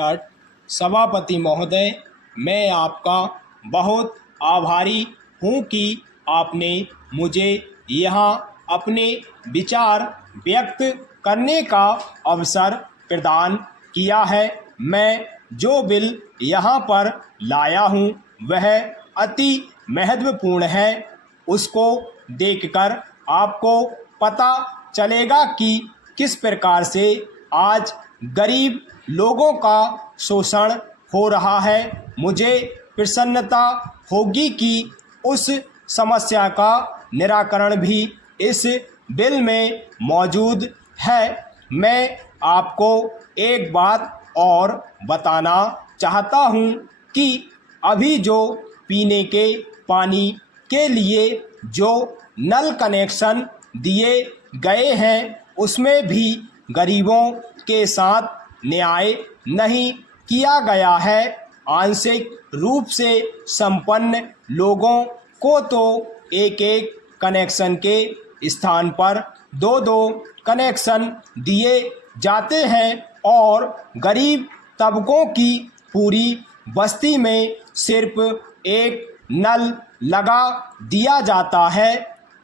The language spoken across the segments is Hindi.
स्टार्ट। सभापति महोदय, मैं आपका बहुत आभारी हूँ कि आपने मुझे यहाँ अपने विचार व्यक्त करने का अवसर प्रदान किया है। मैं जो बिल यहाँ पर लाया हूँ वह अति महत्वपूर्ण है। उसको देखकर आपको पता चलेगा कि किस प्रकार से आज गरीब लोगों का शोषण हो रहा है। मुझे प्रसन्नता होगी कि उस समस्या का निराकरण भी इस बिल में मौजूद है। मैं आपको एक बात और बताना चाहता हूँ कि अभी जो पीने के पानी के लिए जो नल कनेक्शन दिए गए हैं उसमें भी गरीबों के साथ न्याय नहीं किया गया है। आंशिक रूप से संपन्न लोगों को तो एक एक कनेक्शन के स्थान पर दो दो कनेक्शन दिए जाते हैं और गरीब तबकों की पूरी बस्ती में सिर्फ एक नल लगा दिया जाता है।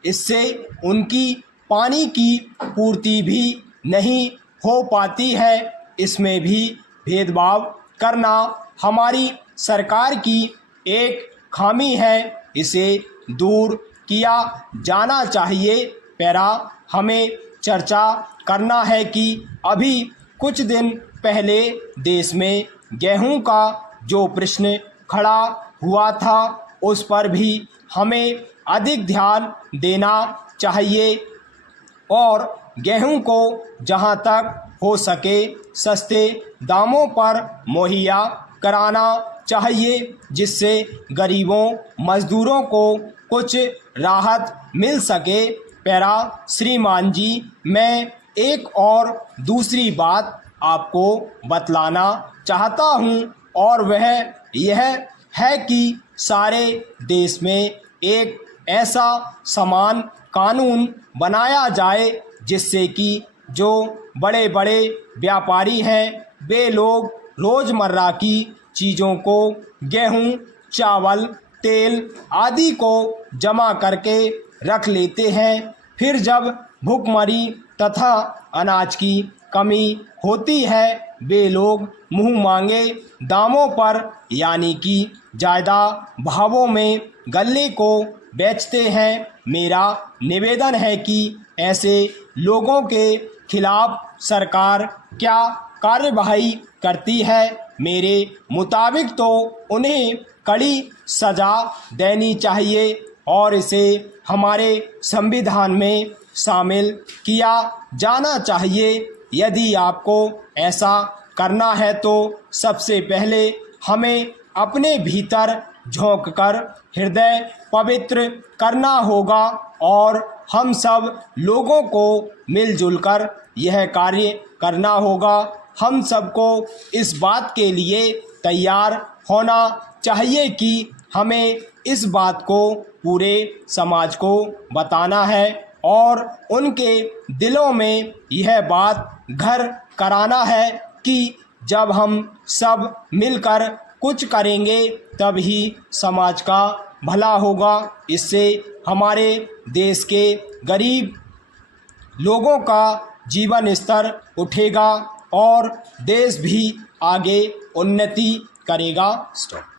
इससे उनकी पानी की पूर्ति भी नहीं हो पाती है। इसमें भी भेदभाव करना हमारी सरकार की एक खामी है। इसे दूर किया जाना चाहिए। पैरा हमें चर्चा करना है कि अभी कुछ दिन पहले देश में गेहूं का जो प्रश्न खड़ा हुआ था उस पर भी हमें अधिक ध्यान देना चाहिए और गेहूं को जहां तक हो सके सस्ते दामों पर मुहैया कराना चाहिए, जिससे गरीबों मजदूरों को कुछ राहत मिल सके। पैरा श्रीमान जी, मैं एक और दूसरी बात आपको बतलाना चाहता हूँ और वह यह है कि सारे देश में एक ऐसा समान कानून बनाया जाए जिससे कि जो बड़े बड़े व्यापारी हैं वे लोग रोज़मर्रा की चीज़ों को गेहूं, चावल, तेल आदि को जमा करके रख लेते हैं। फिर जब भुखमरी तथा अनाज की कमी होती है वे लोग मुंह मांगे दामों पर यानी कि ज़्यादा भावों में गल्ले को बेचते हैं। मेरा निवेदन है कि ऐसे लोगों के खिलाफ सरकार क्या कार्यवाही करती है। मेरे मुताबिक तो उन्हें कड़ी सज़ा देनी चाहिए और इसे हमारे संविधान में शामिल किया जाना चाहिए। यदि आपको ऐसा करना है तो सबसे पहले हमें अपने भीतर झांककर हृदय पवित्र करना होगा और हम सब लोगों को मिलजुल कर यह कार्य करना होगा। हम सबको इस बात के लिए तैयार होना चाहिए कि हमें इस बात को पूरे समाज को बताना है और उनके दिलों में यह बात घर कराना है कि जब हम सब मिलकर कुछ करेंगे तब ही समाज का भला होगा। इससे हमारे देश के गरीब लोगों का जीवन स्तर उठेगा और देश भी आगे उन्नति करेगा।